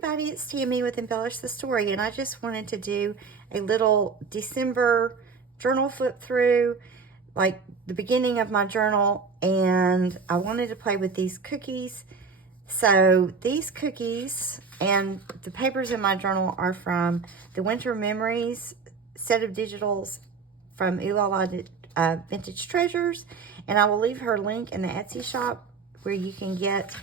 everybody, it's Tammy with Embellish the Story, and I just wanted to do a little December journal flip through, like the beginning of my journal, and I wanted to play with these cookies. So these cookies and the papers in my journal are from the Winter Memories set of digitals from Oohlala Vintage Treasures, and I will leave her link in the Etsy shop where you can get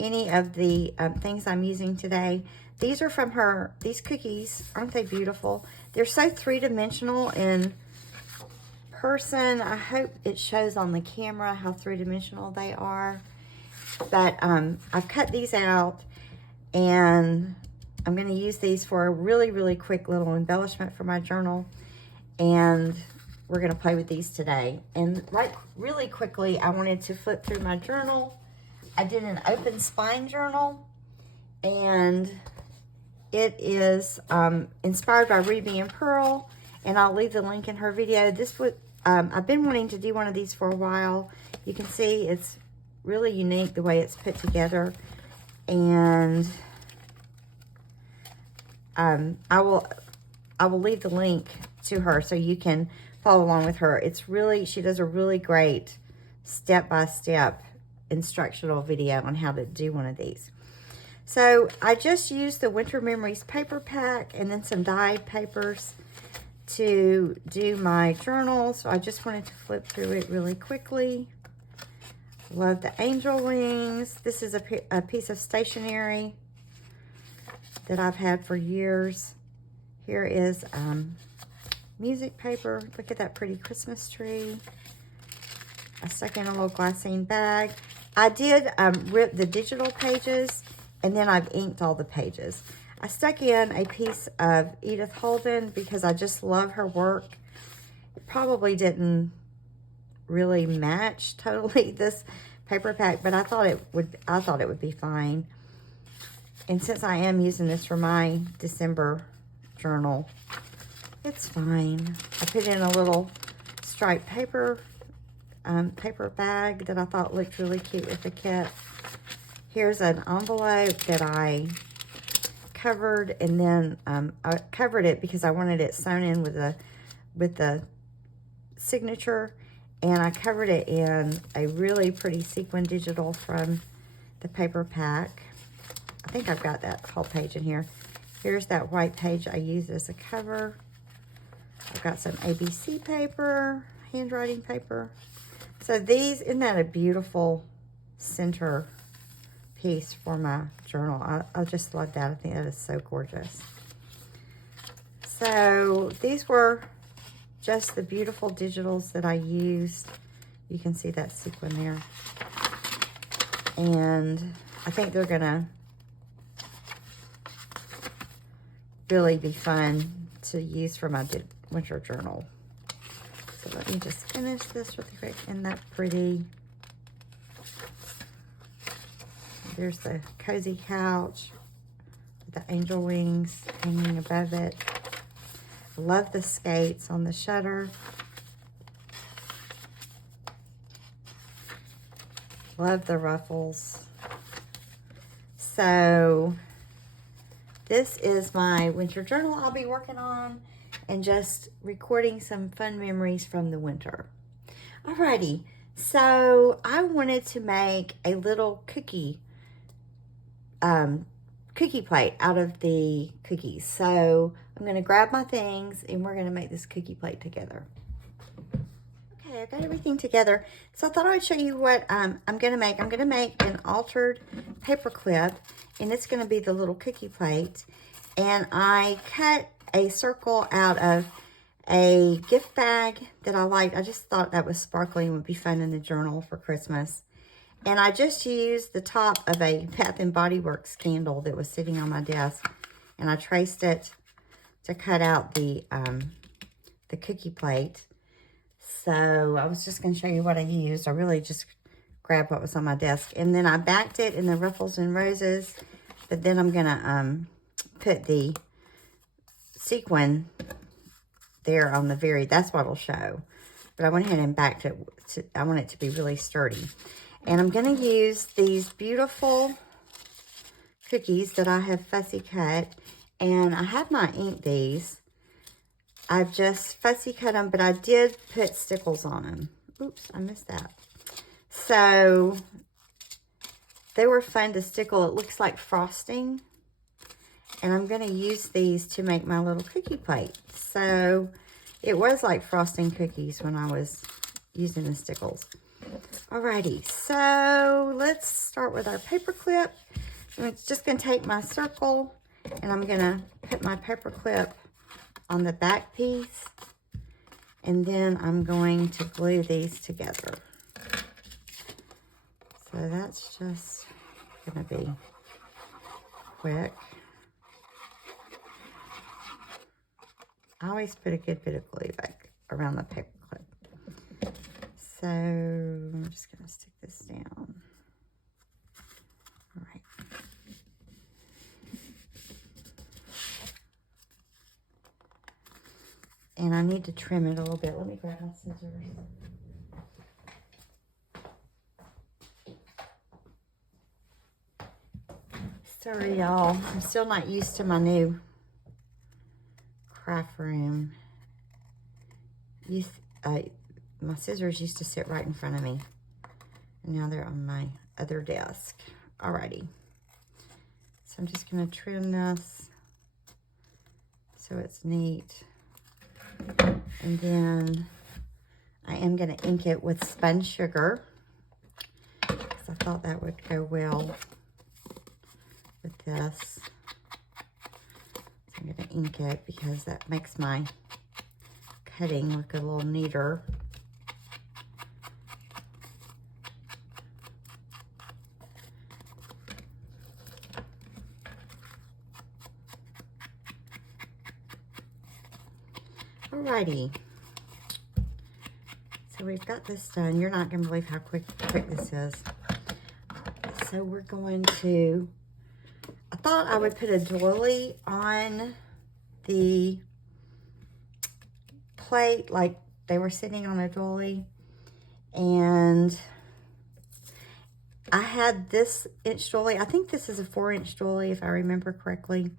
any of the things I'm using today. These are from her, these cookies, aren't they beautiful? They're so three-dimensional in person. I hope it shows on the camera how three-dimensional they are. But I've cut these out, and I'm going to use these for a really, really quick little embellishment for my journal. And we're going to play with these today. And really quickly, I wanted to flip through my journal. I did an open spine journal, and it is inspired by Ruby and Pearl, and I'll leave the link in her video. This would I've been wanting to do one of these for a while. You can see it's really unique the way it's put together, and I will leave the link to her so you can follow along with her. It's really, she does a really great step-by-step instructional video on how to do one of these. So I just used the Winter Memories paper pack and then some dyed papers to do my journal. So I just wanted to flip through it really quickly. Love the angel wings. This is a piece of stationery that I've had for years. Here is music paper. Look at that pretty Christmas tree. I stuck in a little glassine bag. I did rip the digital pages, and then I've inked all the pages. I stuck in a piece of Edith Holden because I just love her work. It probably didn't really match totally this paper pack, but I thought it would be fine. And since I am using this for my December journal, it's fine. I put in a little striped paper bag that I thought looked really cute with the kit. Here's an envelope that I covered, and then I covered it because I wanted it sewn in with the signature, and I covered it in a really pretty sequin digital from the paper pack. I think I've got that whole page in here. Here's that white page I used as a cover. I've got some ABC paper, handwriting paper. So these, isn't that a beautiful center piece for my journal? I just love that. I think that is so gorgeous. So these were just the beautiful digitals that I used. You can see that sequin there. And I think they're gonna really be fun to use for my winter journal. So let me just finish this really quick. Isn't that pretty? There's the cozy couch with the angel wings hanging above it. Love the skates on the shutter. Love the ruffles. So this is my winter journal I'll be working on, and just recording some fun memories from the winter. Alrighty, so I wanted to make a little cookie plate out of the cookies. So I'm gonna grab my things and we're gonna make this cookie plate together. Okay, I've got everything together. So I thought I would show you what I'm gonna make. I'm gonna make an altered paper clip, and it's gonna be the little cookie plate. And I cut a circle out of a gift bag that I liked. I just thought that was sparkling, would be fun in the journal for Christmas. And I just used the top of a Bath and Body Works candle that was sitting on my desk, and I traced it to cut out the cookie plate. So I was just going to show you what I used. I really just grabbed what was on my desk, and then I backed it in the Ruffles and Roses. But then I'm going to put the sequin there on the that's what it'll show. But I went ahead and backed it. I want it to be really sturdy. And I'm going to use these beautiful cookies that I have fussy cut, and I have not inked these. I've just fussy cut them, but I did put stickles on them. Oops, I missed that. So they were fun to stickle. It looks like frosting. And I'm going to use these to make my little cookie plate. So it was like frosting cookies when I was using the stickles. Alrighty, so let's start with our paper clip. I'm just going to take my circle and I'm going to put my paper clip on the back piece. And then I'm going to glue these together. So that's just going to be quick. I always put a good bit of glue back around the paper clip. So I'm just going to stick this down. All right. And I need to trim it a little bit. Let me grab my scissors. Sorry, y'all. I'm still not used to my new craft room. My scissors used to sit right in front of me. And now they're on my other desk. Alrighty. So I'm just going to trim this so it's neat. And then I am going to ink it with spun sugar, because I thought that would go well with this. So I'm going to ink it because that makes my cutting look a little neater. Alrighty. So we've got this done. You're not going to believe how quick this is. So we're going to, I thought I would put a doily on the plate, like they were sitting on a doily. And I had this inch doily. I think this is a 4-inch doily, if I remember correctly.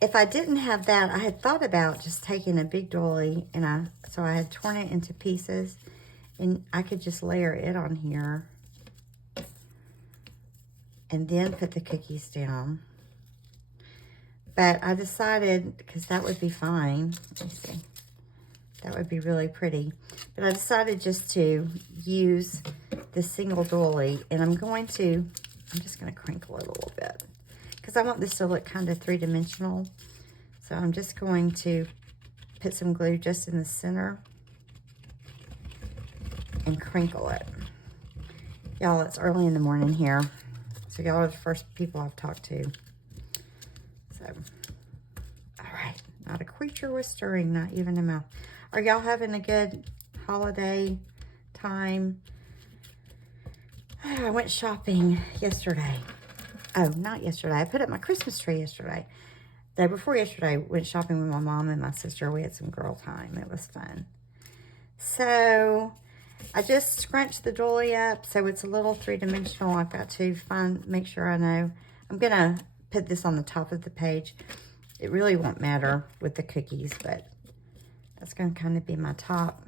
If I didn't have that, I had thought about just taking a big doily, and so I had torn it into pieces, and I could just layer it on here and then put the cookies down. But I decided, because that would be fine. Let me see. That would be really pretty. But I decided just to use the single doily, and I'm just going to crinkle it a little bit, because I want this to look kind of three-dimensional. So I'm just going to put some glue just in the center and crinkle it. Y'all, it's early in the morning here. So y'all are the first people I've talked to. So, all right. Not a creature was stirring, not even a mouse. Are y'all having a good holiday time? I went shopping yesterday. Oh, not yesterday. I put up my Christmas tree yesterday. The day before yesterday, I went shopping with my mom and my sister. We had some girl time. It was fun. So I just scrunched the doily up so it's a little three-dimensional. I've got to make sure I know. I'm going to put this on the top of the page. It really won't matter with the cookies, but that's going to kind of be my top.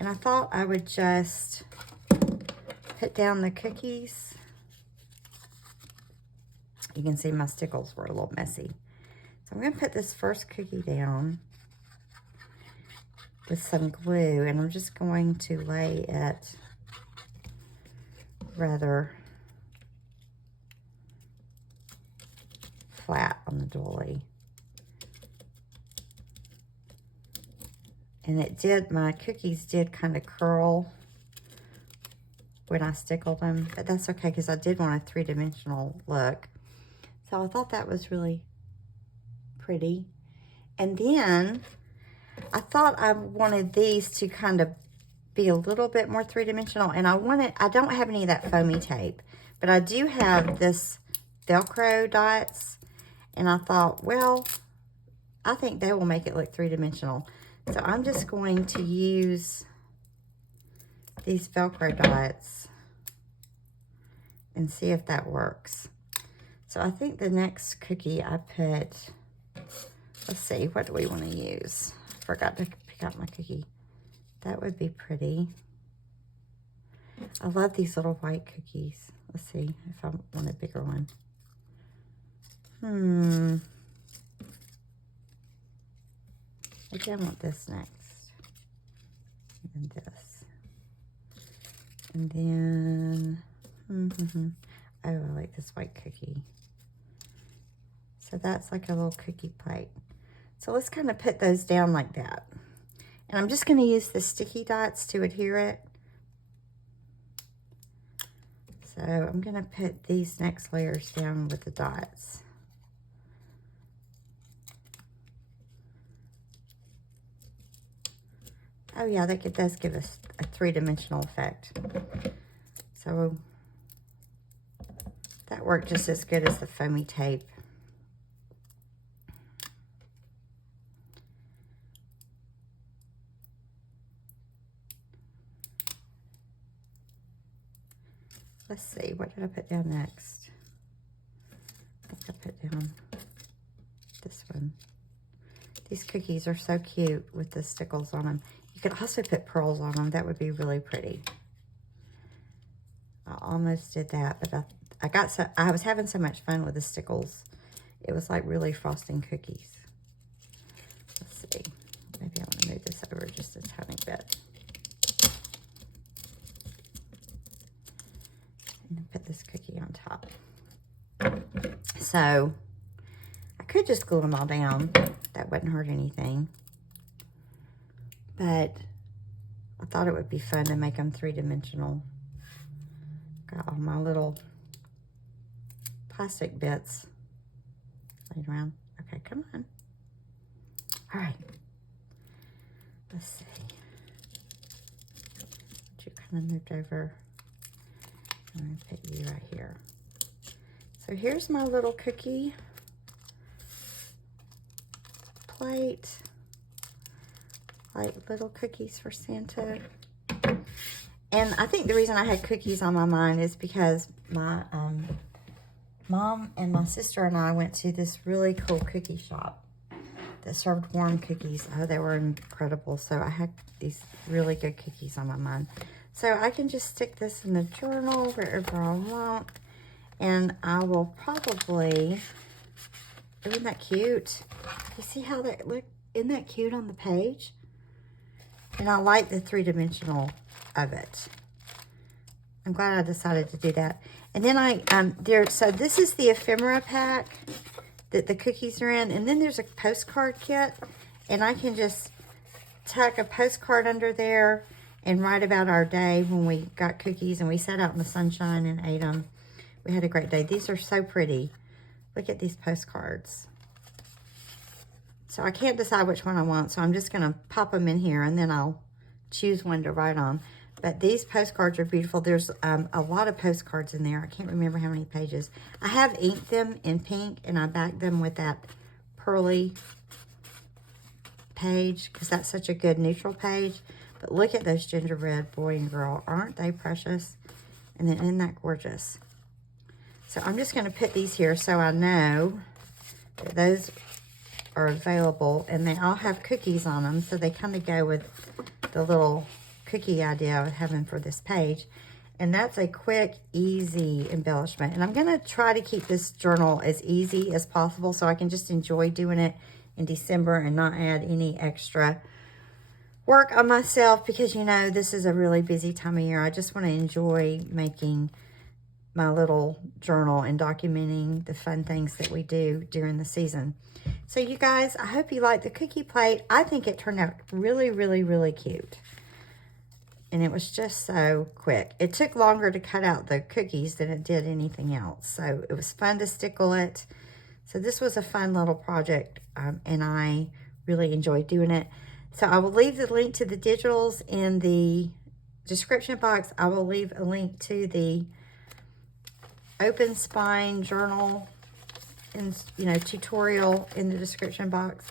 And I thought I would just put down the cookies. You can see my stickles were a little messy. So I'm going to put this first cookie down with some glue, and I'm just going to lay it rather flat on the doily. And my cookies did kind of curl when I stickled them, but that's okay because I did want a three-dimensional look. So I thought that was really pretty. And then I thought I wanted these to kind of be a little bit more three-dimensional, and I don't have any of that foamy tape, but I do have this Velcro dots, and I thought, well, I think they will make it look three-dimensional. So I'm just going to use these Velcro dots and see if that works. So I think the next cookie I put, let's see, what do we want to use? I forgot to pick out my cookie. That would be pretty. I love these little white cookies. Let's see if I want a bigger one. Maybe I want this next. And this. And then, oh, I like this white cookie. So that's like a little cookie plate. So let's kind of put those down like that. And I'm just going to use the sticky dots to adhere it. So I'm going to put these next layers down with the dots. Oh yeah, that does give us a three-dimensional effect. So that worked just as good as the foamy tape. Let's see, what did I put down next? I think I put down this one. These cookies are so cute with the stickles on them. You could also put pearls on them. That would be really pretty. I almost did that, but I was having so much fun with the stickles. It was like really frosting cookies. Let's see. Maybe I want to move this over just a tiny bit. And put this cookie on top. So I could just glue them all down. That wouldn't hurt anything. But I thought it would be fun to make them three-dimensional. Got all my little plastic bits laid around. Okay, come on. All right. Let's see. You kind of moved over. I'm going to put you right here. So here's my little cookie plate. Like little cookies for Santa. And I think the reason I had cookies on my mind is because my mom and my sister and I went to this really cool cookie shop that served warm cookies. Oh, they were incredible. So I had these really good cookies on my mind. So I can just stick this in the journal wherever I want. And I will probably, isn't that cute? You see how that look? Isn't that cute on the page? And I like the three-dimensional of it. I'm glad I decided to do that. And then so this is the ephemera pack that the cookies are in. And then there's a postcard kit. And I can just tuck a postcard under there and write about our day when we got cookies and we sat out in the sunshine and ate them. We had a great day. These are so pretty. Look at these postcards. So I can't decide which one I want, so I'm just going to pop them in here, and then I'll choose one to write on. But these postcards are beautiful. There's a lot of postcards in there. I can't remember how many pages. I have inked them in pink, and I backed them with that pearly page, because that's such a good neutral page. But look at those gingerbread boy and girl. Aren't they precious? And then isn't that gorgeous? So I'm just going to put these here so I know that those are available, and they all have cookies on them, so they kind of go with the little cookie idea I was having for this page. And that's a quick, easy embellishment. And I'm going to try to keep this journal as easy as possible so I can just enjoy doing it in December and not add any extra work on myself, because you know this is a really busy time of year. I just want to enjoy making my little journal and documenting the fun things that we do during the season. So you guys, I hope you like the cookie plate. I think it turned out really, really, really cute. And it was just so quick. It took longer to cut out the cookies than it did anything else. So it was fun to stickle it. So this was a fun little project, and I really enjoyed doing it. So I will leave the link to the digitals in the description box. I will leave a link to the open spine journal and tutorial in the description box.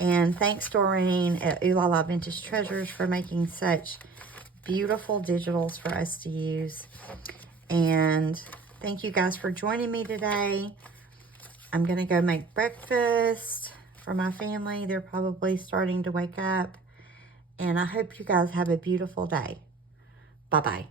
And thanks Doreen at Oohlala Vintage Treasures for making such beautiful digitals for us to use. And Thank you guys for joining me today. I'm going to go make breakfast for my family. They're probably starting to wake up. And I hope you guys have a beautiful day. Bye-bye.